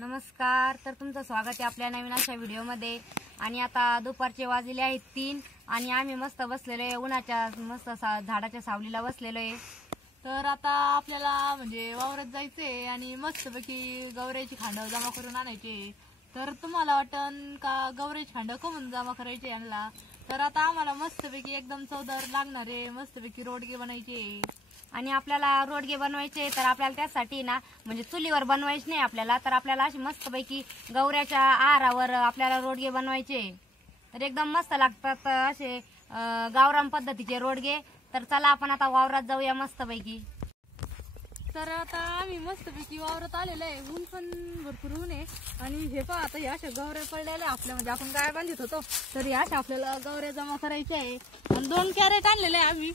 नमस्कार. तर तुमचं स्वागत आहे आपल्या नवीन अशा व्हिडिओमध्ये. आणि आता दुपारचे वाजले आहेत 3 आणि आम्ही मस्त बसलेलो आहे, उन्हाच्या मस्त झाडाच्या सावलीला बसलेलो आहे. तर आता आपल्याला म्हणजे वावरात जायचंय आणि मस्तपैकी गौऱ्याची खांड जमा करून आणायचे. तर तुम्हाला वाटन का गौऱ्याची खांड कमून जमा करायचे यांना, तर आता आम्हाला मस्तपैकी एकदम चवदार लागणारे मस्तपैकी रोडगे बनायचे. आणि आपल्याला रोडगे बनवायचे तर आपल्याला त्यासाठी ना म्हणजे चुलीवर बनवायचे नाही आपल्याला, तर आपल्याला अशी मस्तपैकी गौऱ्याच्या आहारावर आपल्याला रोडगे बनवायचे. तर एकदम मस्त लागतात असे गावरान पद्धतीचे रोडगे. तर चला आपण आता वावरात जाऊया मस्तपैकी. तर आता आम्ही मस्तपैकी वावरात आलेलो आहे. ऊन पण भरपूर ऊन आहे आणि हे पहा आता या अशा गौऱ्या पडलेल्या आपल्या, म्हणजे आपण गाय बांधित होतो तर या अशा आपल्याला गौऱ्या जमा करायच्या आहे. आणि 2 कॅरेट आणलेले आहे आम्ही.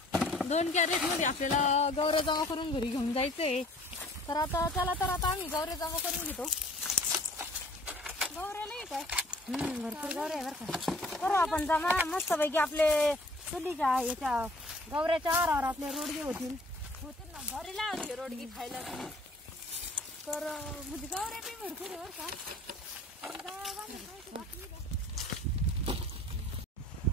2 कॅरेट मध्ये आपल्याला गौऱ्या जमा करून घरी घेऊन जायचंय. तर आता चला, तर आता आम्ही गौऱ्या जमा करून घेतो. गौऱ्या नाही काय भरपूर गौऱ्या आहे बरं का. करू आपण जमा मस्तपैकी. आपले चुलीच्या याच्या गौऱ्याच्या आहारावर आपले रोडगे होतील ना. घरी लावते रोडगी खायला. तर म्हणजे गौऱ्या बी भरपूर आहे बरं का.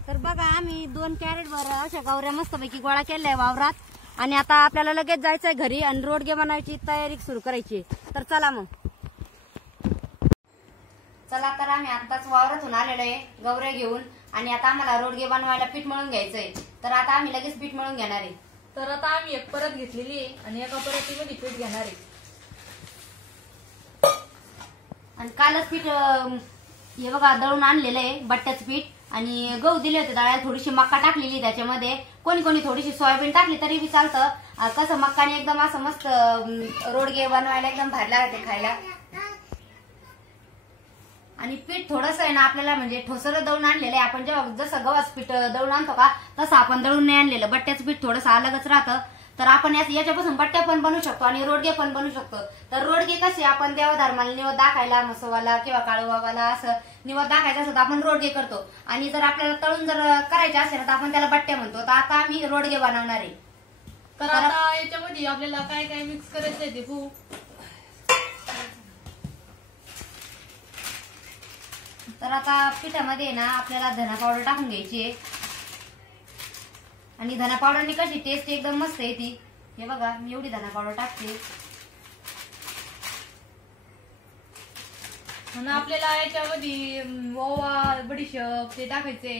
तर बघा आम्ही 2 कॅरेट भर अशा गौऱ्या मस्तपैकी गोळा केल्या वावरात. आणि आता आपल्याला लगेच जायचंय घरी आणि रोडगे बनवायची तयारी सुरू करायची. तर चला मग. चला, तर आम्ही आताच वावरातून आलेलो आहे गौऱ्या घेऊन. आणि आता आम्हाला रोडगे बनवायला पीठ मळून घ्यायचंय. तर आता आम्ही लगेच पीठ मळून घेणार आहे. तर आता आम्ही एक परत घेतलेली आहे आणि एका परतीमध्ये पीठ घेणार आहे. आणि कालच पीठ हे बघा दळून आणलेलं आहे बट्ट्याचं पीठ. आणि गहू दिले होते दळायला, थोडीशी मक्का टाकलेली त्याच्यामध्ये. कोणी कोणी थोडीशी सोयाबीन टाकली तरी बी चालतं. कसं मक्काने एकदम असं मस्त रोडगे बनवायला एकदम भारी लागते खायला. आणि पीठ थोडंसं आहे ना आपल्याला म्हणजे ठोसर दळून आणलेलं आहे. आपण जेव्हा जसं गव्हाचं पीठ दळून आणतो का तसं आपण दळून नाही आणलेलं. बट्ट्याचं पीठ थोडंसं अलगच राहतं. तर आपण याच्यापासून बट्ट्या पण बनवू शकतो आणि रोडगे पण बनवू शकतो. तर रोडगे कसे आपण देवधर्माला निवद दाखायला, मसोवाला किंवा काळूबाबाला असं निवद दाखायचं असं तर आपण रोडगे करतो. आणि जर आपल्याला तळून जर करायचे असेल तर आपण त्याला बट्ट्या म्हणतो. तर आता आम्ही रोडगे बनवणार आहे. तर आता याच्यामध्ये आपल्याला काय काय मिक्स करायचंय ते पू. तर आता पिठामध्ये ना आपल्याला धना पावडर टाकून घ्यायची आहे. आणि धना पावडरनी कशी टेस्ट एकदम मस्त येते. हे बघा मी एवढी धना पावडर टाकते. आणि आपल्याला याच्यामध्ये ओवा, बडीशेप ते टाकायचे.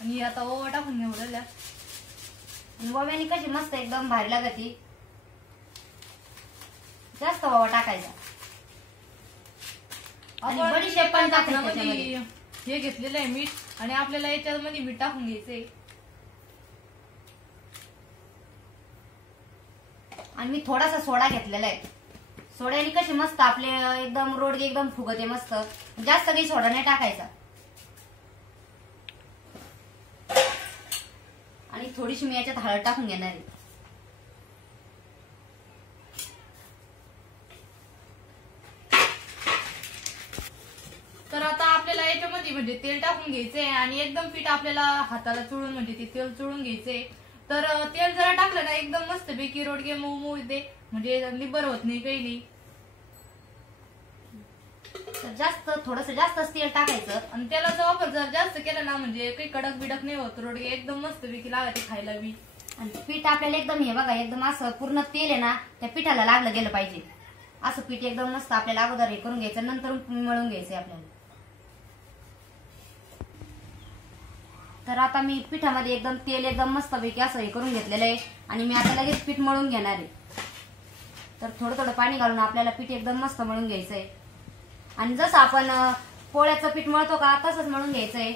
आणि आता ओवा टाकून घेऊ राहिला. ओव्याने कशी मस्त एकदम भारी लागते. जास्त ओवा टाकायचा. आणि बडीशेप पण टाकायची. हे घेतलेलं आहे मीठ आणि आपल्याला याच्यामध्ये मीठ टाकून घ्यायचंय. आणि मी थोडासा सोडा घेतलेला आहे. सोड्याने कशी मस्त आपले एकदम रोडगे एकदम फुगते मस्त. जास्त काही सोडा नाही टाकायचा. आणि थोडीशी मी याच्यात हळद टाकून घेणार आहे. तर आता आपल्याला याच्यामध्ये म्हणजे तेल टाकून घ्यायचंय आणि एकदम पीठ आपल्याला हाताला चुळून म्हणजे ते तेल चुळून घ्यायचंय. तर तेल जरा टाकलं ना एकदम मस्त पैकी रोडगे मऊ मऊ येते, म्हणजे लिबर होत नाही काही. जास्त थोडस जास्तच तेल टाकायचं. आणि तेलाचा वापर जर जास्त केला ना म्हणजे काही कडक बिडक नाही होत. रोडगे एकदम मस्त पैकी लागते खायला बी. आणि पीठ आपल्याला एकदम हे बघा एकदम असं पूर्ण तेल आहे ना त्या पिठाला लागलं गेलं पाहिजे. असं पीठ एकदम मस्त आपल्याला अगोदर हे करून घ्यायचं, नंतर मळून घ्यायचंय आपल्याला. तर आता मी पिठामध्ये एकदम तेल एकदम मस्त पैकी असं हे करून घेतलेलं आहे. आणि मी आता लगेच पीठ मळून घेणार आहे. तर थोडं थोडं पाणी घालून आपल्याला पीठ एकदम मस्त मळून घ्यायचंय. आणि जसं आपण पोळ्याचं पीठ मळतो का तसंच मळून घ्यायचंय.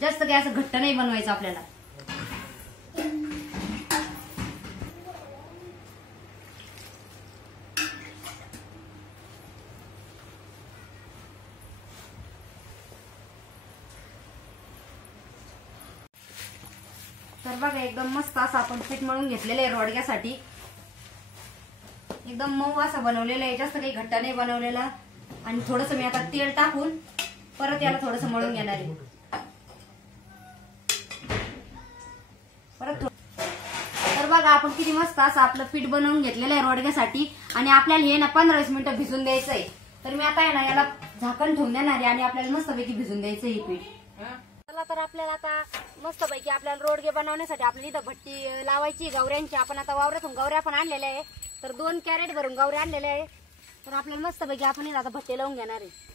जास्त काही असं घट्ट नाही बनवायचं आपल्याला. तर बघा एकदम मस्त असं आपण पीठ मळून घेतलेलं आहे रोडग्यासाठी. एकदम मऊ असं बनवलेलं आहे. जास्त काही घट्ट नाही बनवलेला. आणि थोडस मी आता तेल टाकून परत याला थोडस मळून घेणार आहे. परत तर बघा आपण किती मस्त असं आपलं पीठ बनवून घेतलेलं आहे रोडग्यासाठी आणि आपल्याला हे ना 15-20 मिनिटं भिजून द्यायचंय. तर मी आता आहे ना याला झाकण ठेवून देणार आहे आणि आपल्याला मस्तपैकी भिजून द्यायचं हे पीठ. चला तर आपल्याला आता मस्तपैकी आपल्याला रोडगे बनवण्यासाठी आपल्याला इथं भट्टी लावायची गवऱ्यांची. आपण आता वावरातून गवऱ्या पण आणलेल्या आहे. तर 2 कॅरेट भरून गवऱ्या आणलेल्या आहे. तर आपल्याला मस्तपैकी आपण इथं आता भट्टी लावून घेणार आहे.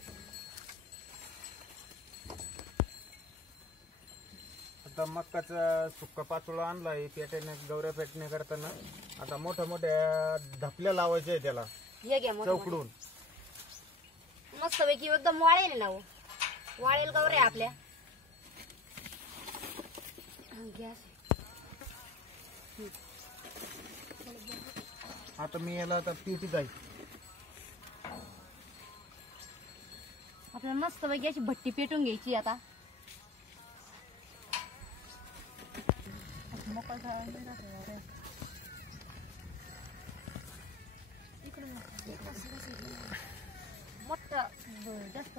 आता मक्काचा सुक्का पाचोळा आणलाय पेटणे गवऱ्या पेटणे करताना. आता मोठ्या मोठ्या धपल्या लावायच्या आहे त्याला हे घ्या मोठं चौकडून. मस्तपैकी एकदम वाळेल ना हो. वाळेल गवऱ्या आपल्या. आता मी याला आता पिठी जाईल. आपल्याला मस्तपैकी अशी भट्टी पेटून घ्यायची आता. मोठं जास्त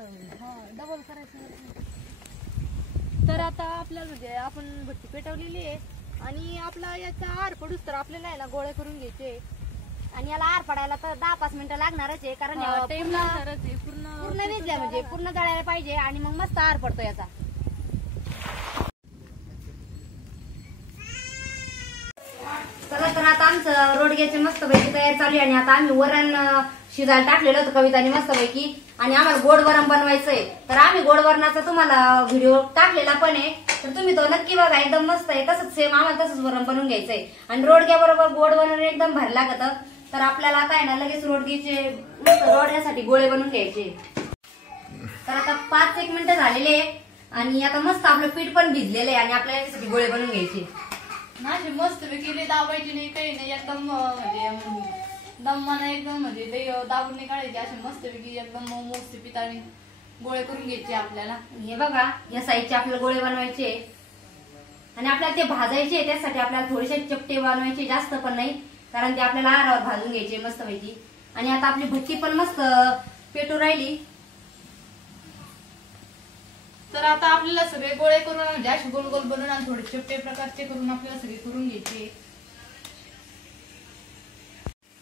डबल करायचं. तर आता आपल्याला म्हणजे आपण भट्टी पेटवलेली आहे आणि आपला याचा आर पडूस तर आपल्याला आहे ना गोळे करून घ्यायचे. आणि याला आर पडायला तर 10-5 मिनिटं लागणारच आहे. कारण टाइम लागणारच आहे. पूर्ण विजल्या म्हणजे पूर्ण जळायला पाहिजे आणि मग मस्त आर पडतो याचा. चला तर आता आमचं रोडग्याची मस्तपैकी तयारी चालू आहे आणि आता आम्ही वरण शिजायला टाकलेलं होतं कविताने मस्तपैकी आणि आम्हाला गोड वरण बनवायचंय. तर आम्ही गोड वरणाचा तुम्हाला व्हिडिओ टाकलेला पण आहे. तर तुम्ही तो नक्की बघा. एकदम मस्त आहे. तसंच सेम आम्हाला तसंच वरण बनवून घ्यायचंय आणि रोडग्याबरोबर गोड वरण एकदम भारी लागत. तर आपल्याला आता आहे ना लगेच रोडग्यासाठी गोळे बनवून घ्यायचे. तर आता 5-1 मिनिटं झालेले आहे आणि आता मस्त आपलं पीठ पण भिजलेलं आहे आणि आपल्याला यासाठी गोळे बनवून घ्यायचे. नाशी मस्त पैकी दाबायची नाही काही नाही. एकदम म्हणजे दमानं एकदम म्हणजे ते दाबून नाही काढायचे. असे मस्त पैकी एकदम मस्त पिताने गोळे करून घ्यायचे आपल्याला. हे बघा या साईजचे आपल्याला गोळे बनवायचे आणि आपल्याला ते भाजायचे. त्यासाठी आपल्याला थोडेसे चपटे बनवायचे, जास्त पण नाही, कारण ते आपल्याला आरावर भाजून घ्यायचे मस्तपैकी. आणि आता आपली भट्टी पण मस्त पेटू राहिली. तर आता आपल्याला सगळे गोळे करून म्हणजे असे गोल गोल बनवून आणि थोडे चपटे प्रकारचे करून आपल्याला सगळे करून घ्यायचे.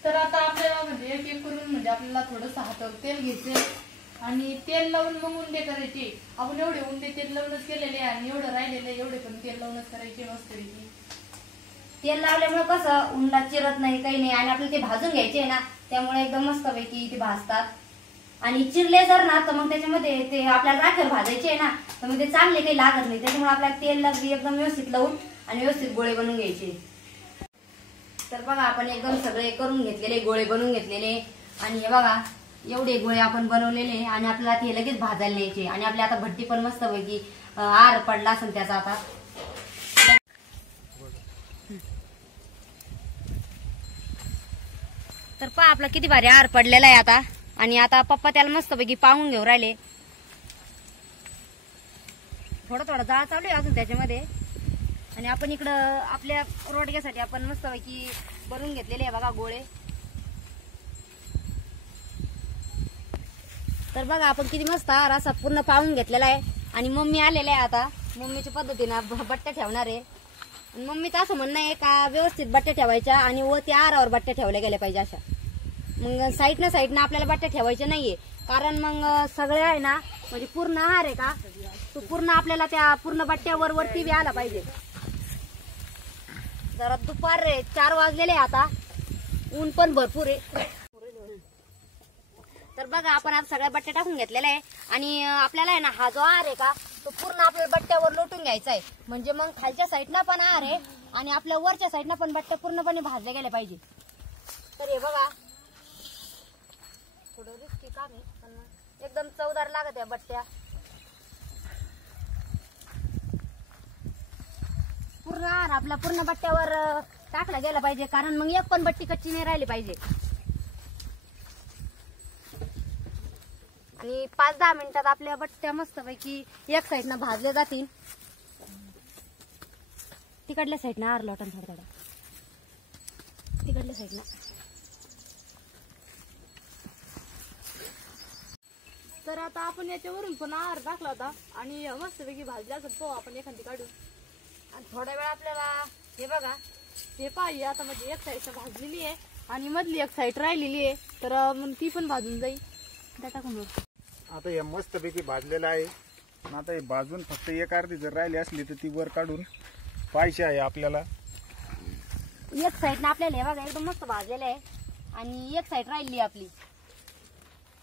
तर आता आपल्याला म्हणजे एक एक करून म्हणजे आपल्याला थोडंसं हातावर तेल घ्यायचं आणि तेल लावून मग उंडे करायचे. आपण एवढे उंडे तेल लावूनच केलेले आणि एवढं राहिलेले एवढे पण तेल लावूनच करायचे मस्तपैकी. तेल लावल्यामुळे कसं उंडा चिरत नाही, काही नाही आणि आपल्याला ते भाजून घ्यायचे ना, त्यामुळे एकदम मस्तपैकी ते भाजतात. आणि चिरले जर ना तर मग त्याच्यामध्ये ते आपल्याला राखेवर भाजायचे ना, तर मग ते चांगले काही लागत नाही. त्याच्यामुळे आपल्याला तेल एकदम व्यवस्थित लावून आणि व्यवस्थित गोळे बनवून घ्यायचे. तर बघा आपण एकदम सगळे करून घेतलेले गोळे बनवून घेतलेले आणि हे बघा एवढे गोळे आपण बनवलेले आणि आपल्याला ते लगेच भाजायला न्यायचे. आणि आपल्या आता भट्टी पण मस्तपैकी आर पडला असेल त्याचा आता. तर पहा आपला किती भारी आर पडलेला आहे आता. आणि आता पप्पा त्याला मस्तपैकी पाहून घेऊन राहिले. थोडा थोडा जाळ चालू आहे अजून त्याच्यामध्ये. आणि आपण इकडं आपल्या रोडग्यासाठी आपण मस्तपैकी बनवून घेतलेले आहे बघा गोळे. तर बघा आपण किती मस्त आर असा पूर्ण पाहून घेतलेला आहे. आणि मम्मी आलेले आहे आता. मम्मीच्या पद्धतीने बट्ट्या ठेवणार आहे. आणि मम्मीचं असं म्हणणं आहे का व्यवस्थित बट्ट्या ठेवायच्या आणि व त्या आरावर बट्ट्या ठेवल्या गेल्या पाहिजे अशा. मग साईडनं आपल्याला बट्ट्या ठेवायच्या नाहीये, कारण मग सगळे आहे ना म्हणजे पूर्ण आहार आहे का तो पूर्ण आपल्याला त्या पूर्ण बट्ट्यावर वरती बी आला पाहिजे. जरा दुपार 4 वाजलेले आता, ऊन पण भरपूर आहे. तर बघा आपण आता सगळ्या बट्ट्या टाकून घेतलेल्या आहे आणि आपल्याला आहे ना हा जो आहार आहे का तो पूर्ण आपल्याला बट्ट्यावर लोटून घ्यायचा आहे. म्हणजे मग खालच्या साईडनं पण आहार आहे आणि आपल्या वरच्या साईडनं पण बट्ट्या पूर्णपणे भाजल्या गेल्या पाहिजे. तर हे बघा थोडं रिस्की काम आहे पण एकदम चवदार लागत आहे बट्ट्या. पूर्ण आहार आपल्या पूर्ण बट्ट्यावर टाकला गेला पाहिजे, कारण मग एक पण बट्टी कच्ची नाही राहिली पाहिजे. आणि 5-10 मिनिटात आपल्या बट्ट्या मस्तपैकी एक साईडनं भाजल्या जातील. तिकडल्या साईडनं आर लोटन थोडा थोडा, तिकडल्या साईडनं. तर आता आपण याच्यावरून पण आहार टाकला होता आणि मस्तपैकी भाजल्या असेल तो आपण एखादी काढून. आणि थोड्या वेळ आपल्याला हे बघा हे पाहिजे आता म्हणजे एक साईड भाजलेली आहे आणि मधली एक साईड राहिलेली आहे, तर मग ती पण भाजून जाईल. त्या टाकून बघ. आता हे मस्तपैकी भाजलेलं आहे. आणि आता हे भाजून फक्त एक अर्धी जर राहिली असली तर ती वर काढून पाहिजे आहे आपल्याला. एक साईड ना आपल्याला हे बघा एकदम मस्त भाजलेलं आहे आणि एक साईड राहिली आपली.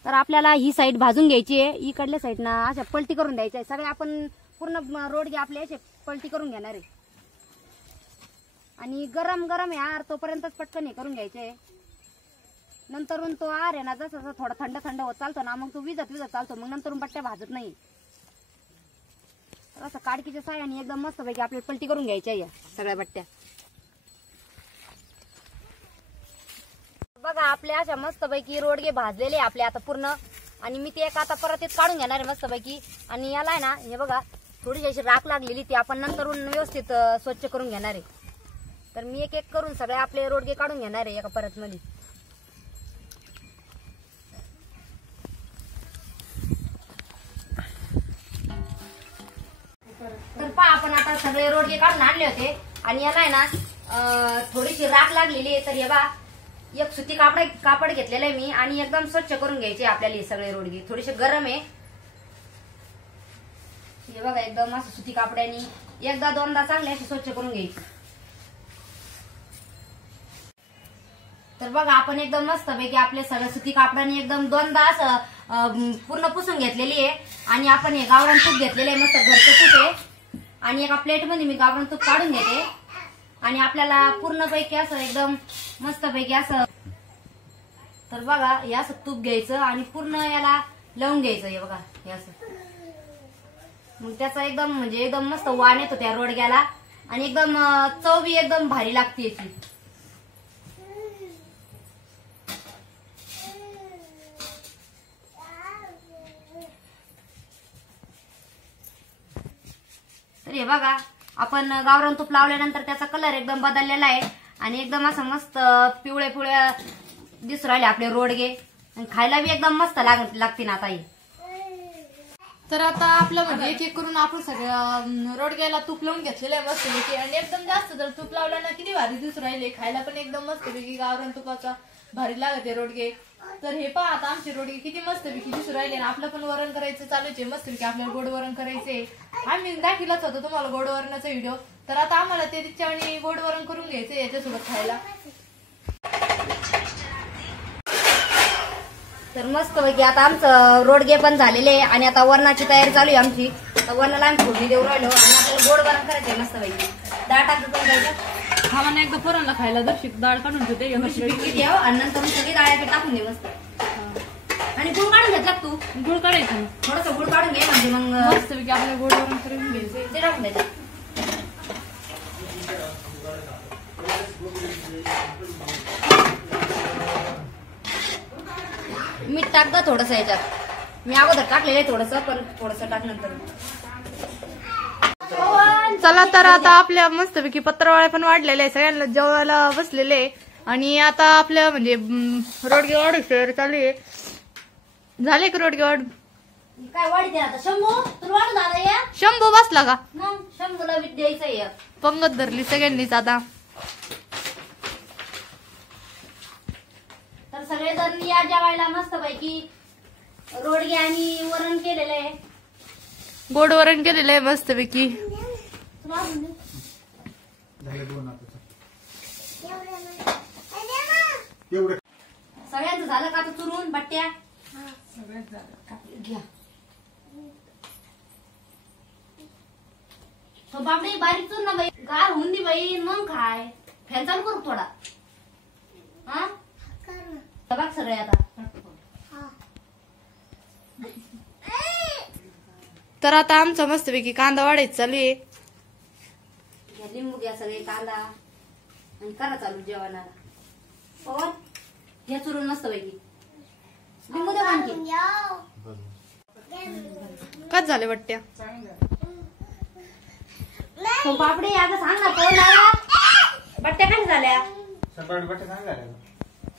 तर आपल्याला ही साईड भाजून घ्यायची आहे. इकडल्या साईड ना अशा पलटी करून द्यायच्या आहे. सगळे आपण पूर्ण रोडगे आपले असे पलटी करून घेणार आहे. आणि गरम गरम आहे आर तोपर्यंतच पटकन हे करून घ्यायचे आहे. नंतरून तो आर आहे ना जसा जसा थोडा थंड थंड होत चालतो ना मग तो विजत चालतो, मग नंतरून बट्ट्या भाजत नाही. तर असं काडकीच्या साह्याने एकदम मस्तपैकी आपल्याला पलटी करून घ्यायच्या आहे सगळ्या बट्ट्या. बघा आपल्या अशा मस्तपैकी रोडगे भाजलेले आपले आता पूर्ण. आणि मी ते एक आता परत एक काढून घेणार आहे मस्तपैकी. आणि याला आहे ना हे बघा थोडीशी अशी राख लागलेली ती आपण नंतरून व्यवस्थित स्वच्छ करून घेणार आहे. तर मी एक एक करून सगळे आपले रोडगे काढून घेणार आहे एका परत मध्ये. तर पहा आपण आता सगळे रोडगे काढून आणले होते आणि याला आहे ना थोडीशी राख लागलेली आहे. तर हे बघा एक सुती कापड घेतलेलं आहे मी आणि एकदम स्वच्छ करून घ्यायचे आपल्याला हे सगळे रोडगे. थोडेसे गरम आहे हे बघा एकदम असं सुती कापड्याने एकदा दोनदा चांगले असे स्वच्छ करून घ्यायचे. तर बघा आपण एकदम मस्त पैकी आपले सगळे सुती कापडाने एकदम दोनदा असं पूर्ण पुसून घेतलेली आहे. आणि आपण हे गावरान तूप घेतलेले आहे मस्त घरचं तूप आहे. आणि एका प्लेट मध्ये मी गावरान तूप काढून घेते आणि आपल्याला पूर्णपैकी असं एकदम मस्तपैकी असं. तर बघा हे असं तूप घ्यायचं आणि पूर्ण याला लावून घ्यायचं. हे बघा हे असं मग त्याचा एकदम म्हणजे एकदम मस्त वाण येतो त्या रोडग्याला आणि एकदम चव बी एकदम भारी लागते याची. तर हे बघा आपण गावरान तूप लावल्यानंतर त्याचा कलर एकदम बदललेला आहे आणि एकदम असं मस्त पिवळे पिवळे दिसू राहिले आपले रोडगे. आणि खायला बी एकदम मस्त लागते ना आता. तर आता आपलं म्हणजे एक एक करून आपण सगळ्या रोडग्याला तूप लावून घेतलेलं आहे मस्तपैकी. आणि एकदम जास्त जर तूप लावलं ना किती भारी दिसू राहिले. खायला पण एकदम मस्तपैकी गावरान तुपाचा भारी लागते रोडगे. तर हे पहा आता आमचे रोडगे किती मस्तपैकी दिसू राहिले. आपलं पण वरण करायचं चालूच आहे मस्तपैकी. आपल्याला गोड वरण करायचंय. आम्ही दाखवलाच होतो तुम्हाला गोड वरणाचा व्हिडिओ. तर आता आम्हाला ते तिच्यावर गोड वरण करून घ्यायचंय याच्यासोबत खायला. तर मस्त पैकी आता आमचं रोडगे पण झालेले आहे आणि आता वरणाची तयारी चालू आहे आमची. तर वरणाला आम्ही फोडणी देऊ राहिलो आणि आपल्याला गोड वरण करायचंय मस्त पैकी. डाळ टाकून पण जायचं हा म्हणा एकदा पोरांना खायला दर्शिक डाळ काढून ठेवते आणि नंतर सगळी डाळ टाकून दे मस्त. आणि गुळ काढून घेतला तू? गुळ काढायचं थोडस गुळ काढून घे म्हणजे मग मस्तपैकी आपल्या गोड वरण करून घ्यायचं. ते टाकून द्यायचं. मीठ टाक ग थोडस याच्यात. मी अगोदर टाकलेलं आहे थोडस पण थोडस टाक नंतर. चला तर आता आपल्या मस्तपैकी पत्रावळ्या पण वाढलेल्या आहे. सगळ्यांना जेवायला बसलेले आणि आता आपल्या म्हणजे रोडगे वाढ चालू आहे. झाले का रोडगे वाढ? काय वाढते आता शंभू तुला वाढ झाला या शंभू बसला का? मग शंभूला वीट द्यायचं. पंगत धरली सगळ्यांनीच आता. तर सगळेजण या जेवायला मस्त पैकी रोडगे आणि वरण केलेलं आहे. गोड वरण केलेलं आहे मस्तपैकी. सगळ्यांचं झालं का आता चुरून बट्ट्या? घ्या तो बापडे बारीक चूर ना बाई. गार होऊन दे बाई मग खाय. फॅन चालू करू थोडा. हा बघ सगळे आता. तर आता आमचा मस्तपैकी कांदा वाढायचं चालू आहे. घ्या लिंबू घ्या सगळे कांदा आणि करा चालू जेवणाला. पवन घ्या चुरून मस्त पैकी. लिंबू द्या आणखी. कच झाले बट्ट्या? तो बापडे आता सांग ना पवन आला. बट्ट्या काय झाल्या?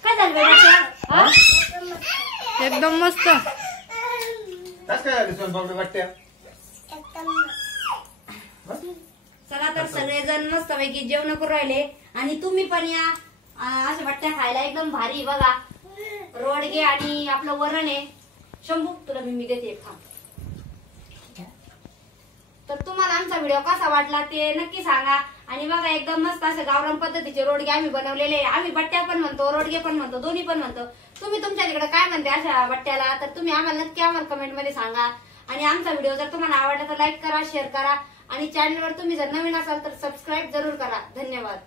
काय झालं बट्ट्या? एकदम मस्त. चला तर सगळेजण मस्त पैकी जेवण करून राहिले आणि तुम्ही पण या अशा बट्ट्या खायला एकदम भारी बघा. रोडगे आणि आपलं वरण आहे. शंभू तुला मी देते एक खा. तर तुम्हाला आमचा व्हिडिओ कसा वाटला ते नक्की सांगा. आणि बघा एकदम मस्त असं गावरान पद्धतीचे रोडगे आम्ही बनवलेले. आम्ही बट्ट्या पण म्हणतो, रोडगे पण म्हणतो, दोन्ही पण म्हणतो. तुम्ही तुमच्या तिकडे काय म्हणते अशा बट्ट्याला तर तुम्ही आम्हाला नक्की आम्हाला कमेंटमध्ये सांगा. आणि आमचा व्हिडिओ जर तुम्हाला आवडला तर लाईक करा, शेअर करा आणि चॅनलवर तुम्ही जर नवीन असाल तर सबस्क्राईब जरूर करा. धन्यवाद.